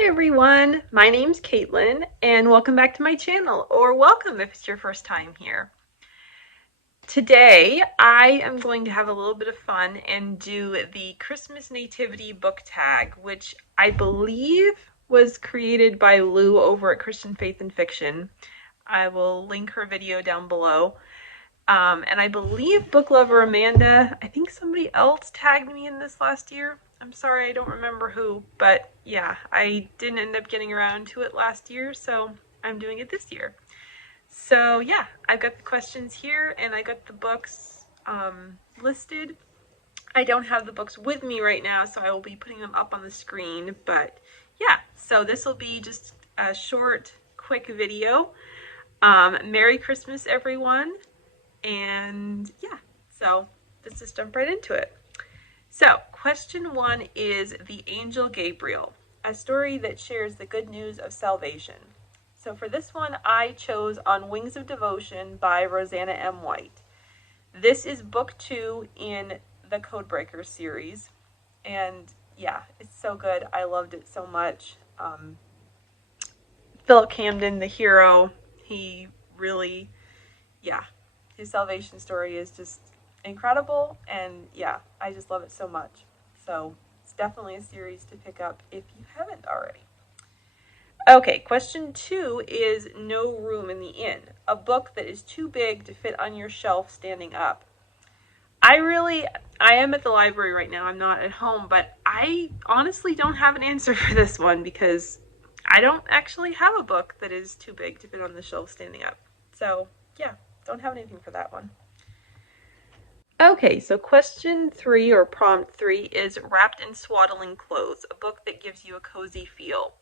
Hi everyone, my name's Caitlin and welcome back to my channel, or welcome if it's your first time here. Today I am going to have a little bit of fun and do the Christmas Nativity book tag, which I believe was created by Lou over at Christian Faith and Fiction. I will link her video down below. And I believe book lover Amanda, I think somebody else tagged me in this last year. I'm sorry, I don't remember who, but yeah, I didn't end up getting around to it last year, so I'm doing it this year. So yeah, I've got the questions here and I got the books listed. I don't have the books with me right now, so I will be putting them up on the screen, but yeah, so this will be just a short, quick video. Merry Christmas, everyone. And yeah, so let's just jump right into it. So, question 1 is The Angel Gabriel, a story that shares the good news of salvation. So for this one, I chose On Wings of Devotion by Rosanna M. White. This is book 2 in the Codebreaker series. And yeah, it's so good. I loved it so much. Philip Camden, the hero, he really, yeah, his salvation story is just incredible, and yeah, I just love it so much. So it's definitely a series to pick up if you haven't already. Okay, question 2 is No Room in the Inn, a book that is too big to fit on your shelf standing up. I am at the library right now. I'm not at home, but I honestly don't have an answer for this one because I don't actually have a book that is too big to fit on the shelf standing up. So yeah, don't have anything for that one. Okay, so question 3 or prompt 3 is Wrapped in Swaddling Clothes, a book that gives you a cozy feel.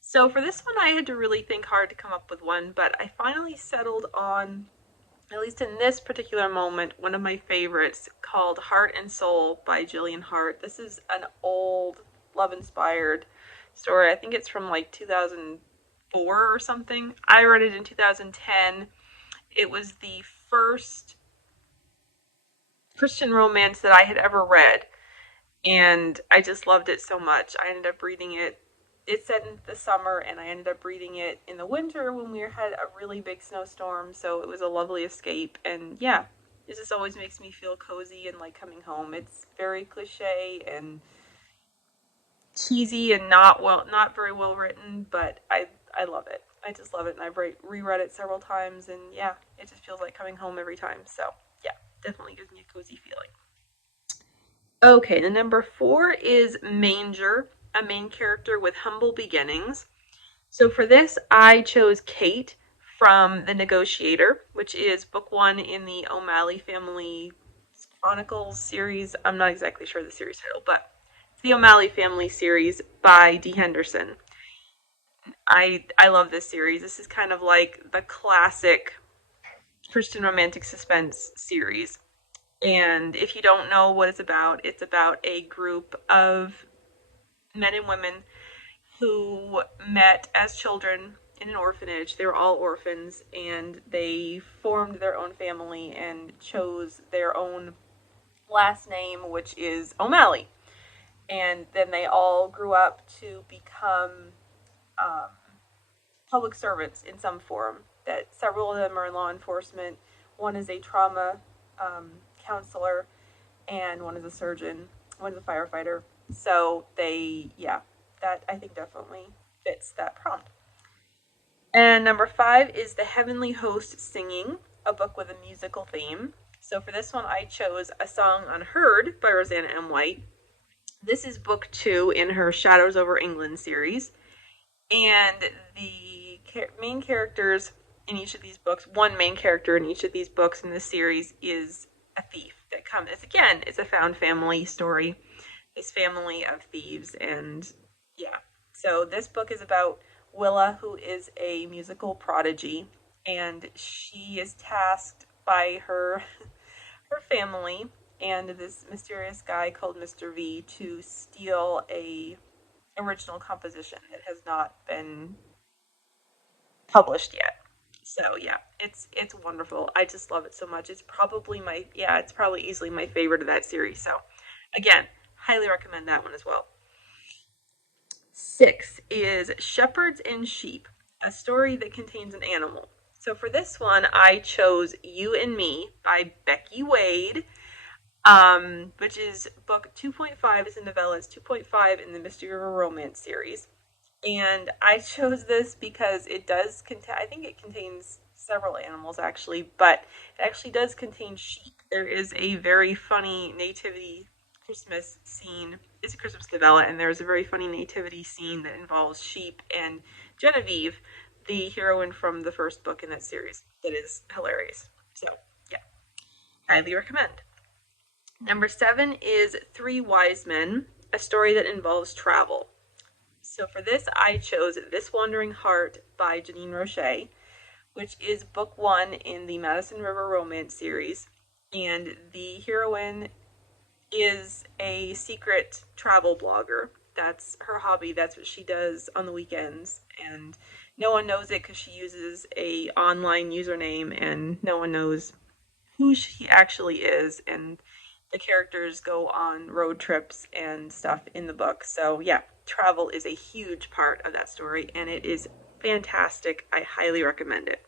So for this one, I had to really think hard to come up with one, but I finally settled on, at least in this particular moment, one of my favorites called Heart and Soul by Jillian Hart. This is an old love-inspired story. I think it's from like 2004 or something. I read it in 2010. It was the first Christian romance that I had ever read, and I just loved it so much. I ended up reading it. It's set in the summer, and I ended up reading it in the winter when we had a really big snowstorm, so it was a lovely escape. And yeah, it just always makes me feel cozy and like coming home. It's very cliche and cheesy and not very well written, but I love it. I just love it, and I've reread it several times, and yeah, it just feels like coming home every time. So yeah, definitely gives me a cozy feeling. Okay, the number 4 is Manger, a main character with humble beginnings. So for this, I chose Kate from The Negotiator, which is book 1 in the O'Malley Family Chronicles series. I'm not exactly sure the series title, but it's the O'Malley Family series by D. Henderson. I love this series. This is kind of like the classic Christian romantic suspense series. And if you don't know what it's about a group of men and women who met as children in an orphanage. They were all orphans, and they formed their own family and chose their own last name, which is O'Malley. And then they all grew up to become public servants in some form. That several of them are in law enforcement. One is a trauma counselor, and one is a surgeon. One is a firefighter. So that I think definitely fits that prompt. And number 5 is The Heavenly Host Singing, a book with a musical theme. So for this one, I chose A Song Unheard by Rosanna M. White. This is book 2 in her Shadows Over England series. And the main characters in each of these books, one main character in each of these books in this series is a thief that comes, again, it's a found family story. This family of thieves, and yeah. So this book is about Willa, who is a musical prodigy, and she is tasked by her family and this mysterious guy called Mr. V to steal a original composition that has not been published yet. So yeah, it's wonderful. I just love it so much. It's probably easily my favorite of that series. So again, highly recommend that one as well. 6 is Shepherds and Sheep, a story that contains an animal. So for this one, I chose You and Me by Becky Wade, which is book 2.5 is a novella, it's 2.5 in the Mystery River Romance series. And I chose this because it does contain, I think it contains several animals actually, but it actually does contain sheep. There is a very funny nativity Christmas scene. It's a Christmas novella, and there's a very funny nativity scene that involves sheep and Genevieve, the heroine from the first book in that series, that is hilarious. So, yeah, highly recommend. Number 7 is Three Wise Men, a story that involves travel. So for this, I chose This Wandering Heart by Janine Roche, which is book 1 in the Madison River Romance series. And the heroine is a secret travel blogger. That's her hobby. That's what she does on the weekends. And no one knows it because she uses a online username, and no one knows who she actually is. And the characters go on road trips and stuff in the book. So yeah, travel is a huge part of that story, and it is fantastic. I highly recommend it.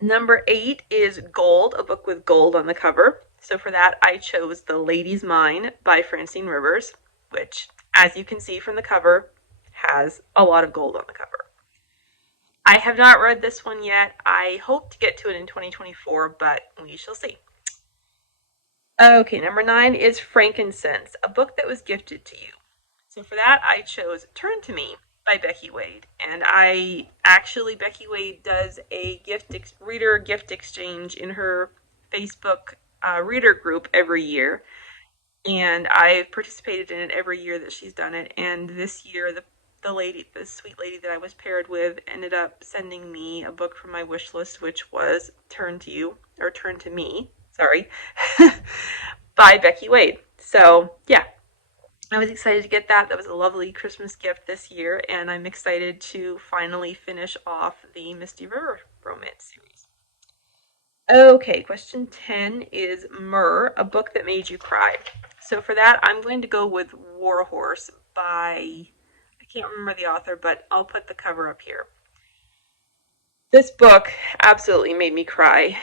Number 8 is Gold, a book with gold on the cover. So for that, I chose The Lady's Mine by Francine Rivers, which, as you can see from the cover, has a lot of gold on the cover. I have not read this one yet. I hope to get to it in 2024, but we shall see. Okay, number 9 is Frankincense, a book that was gifted to you. So for that, I chose Turn to Me by Becky Wade. And Becky Wade does a reader gift exchange in her Facebook reader group every year. And I've participated in it every year that she's done it. And this year, the sweet lady that I was paired with, ended up sending me a book from my wish list, which was Turn to Me, sorry, by Becky Wade. So yeah, I was excited to get that. That was a lovely Christmas gift this year, and I'm excited to finally finish off the Misty River Romance series. Okay, question 10 is Myrrh, a book that made you cry. So for that, I'm going to go with Warhorse by, I can't remember the author, but I'll put the cover up here. This book absolutely made me cry.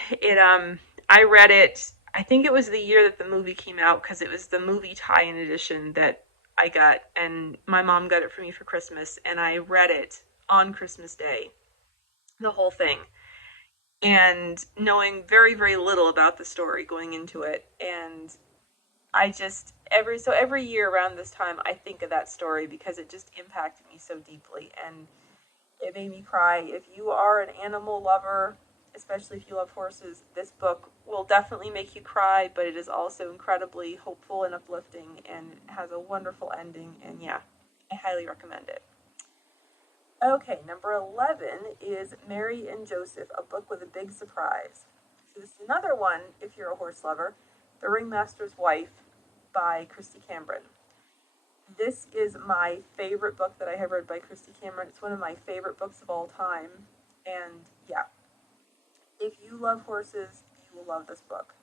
I read it, I think it was the year that the movie came out, because it was the movie tie-in edition that I got, and my mom got it for me for Christmas, and I read it on Christmas Day, the whole thing, and knowing very, very little about the story going into it. And I just, every year around this time, I think of that story because it just impacted me so deeply, and it made me cry. If you are an animal lover, especially if you love horses, this book will definitely make you cry, but it is also incredibly hopeful and uplifting, and has a wonderful ending, and yeah, I highly recommend it. Okay, number 11 is Mary and Joseph, a book with a big surprise. So this is another one, if you're a horse lover, The Ringmaster's Wife by Christy Cameron. This is my favorite book that I have read by Christy Cameron. It's one of my favorite books of all time. And yeah, if you love horses, you will love this book.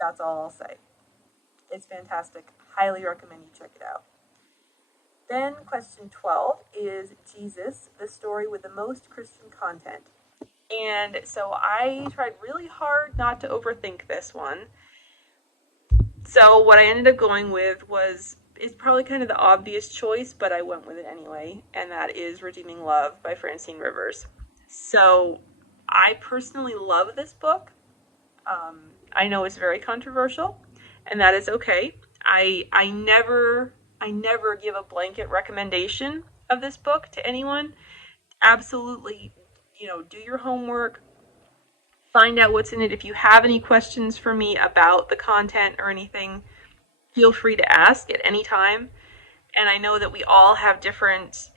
That's all I'll say. It's fantastic. Highly recommend you check it out. Then question 12 is Jesus, the story with the most Christian content. And so I tried really hard not to overthink this one. So what I ended up going with is probably kind of the obvious choice, but I went with it anyway, and that is Redeeming Love by Francine Rivers. So I personally love this book. I know it's very controversial, and that is okay. I never give a blanket recommendation of this book to anyone. Absolutely, do your homework, find out what's in it. If you have any questions for me about the content or anything, feel free to ask at any time. And I know that we all have different,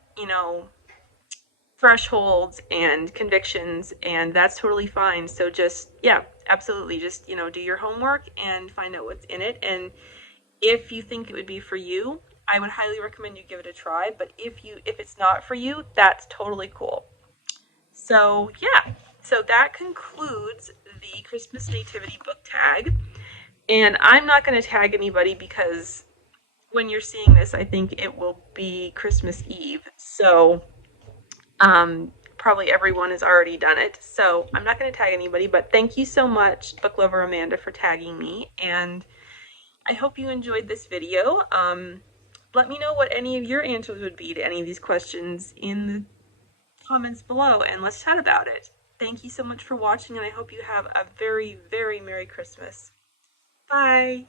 thresholds and convictions, and that's totally fine. So just, yeah, absolutely. Just, do your homework and find out what's in it. And if you think it would be for you, I would highly recommend you give it a try. But if it's not for you, that's totally cool. So yeah, so that concludes the Christmas Nativity book tag. And I'm not going to tag anybody because when you're seeing this, I think it will be Christmas Eve. So probably everyone has already done it. So I'm not going to tag anybody, but thank you so much, Book Lover Amanda, for tagging me. And I hope you enjoyed this video. Let me know what any of your answers would be to any of these questions in the comments below, and let's chat about it. Thank you so much for watching, and I hope you have a very, very Merry Christmas. Bye!